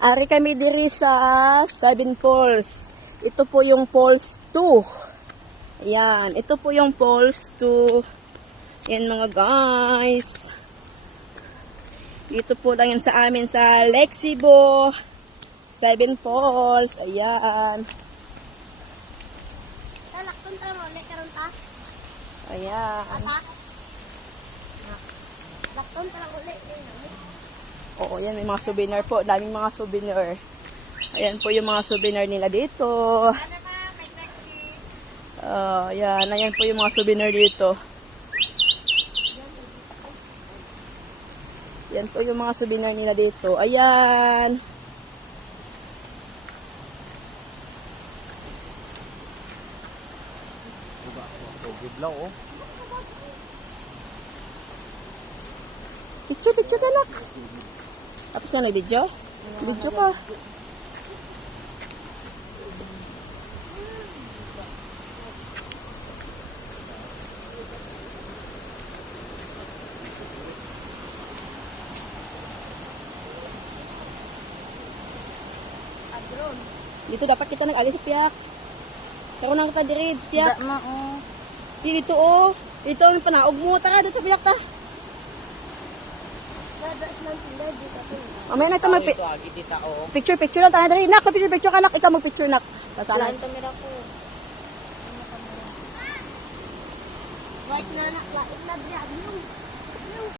Ari kami diri sa Seven Falls. Ito po yung Falls 2. Ayan, ito po yung Falls 2. Yan mga guys. Dito po lang yan sa amin sa Lake Cebu. Seven Falls. Ayan. Talakton tayo mo ulit karon ta. Ayan. Ata. Lakton tayo ulit. Oo, yan. May mga souvenir po. Daming mga souvenir. Ayan po yung mga souvenir nila dito. Ayan. Ayan po yung mga souvenir dito. Yan po yung mga souvenir nila dito. Ayan. Picture ka nak. Tapos na video? Video ka. Dito dapat kita nag-alis sa piyak. Pero nang kita diri sa piyak. Dito oh. Dito ang panaog mo. Tara doon sa piyak ta. Mamaya na ito picture lang tayo dali. Nak, picture ka nak. Ikaw mag-picture nak. Pasalan. Kamera ko. White na nak. Lain na diyan.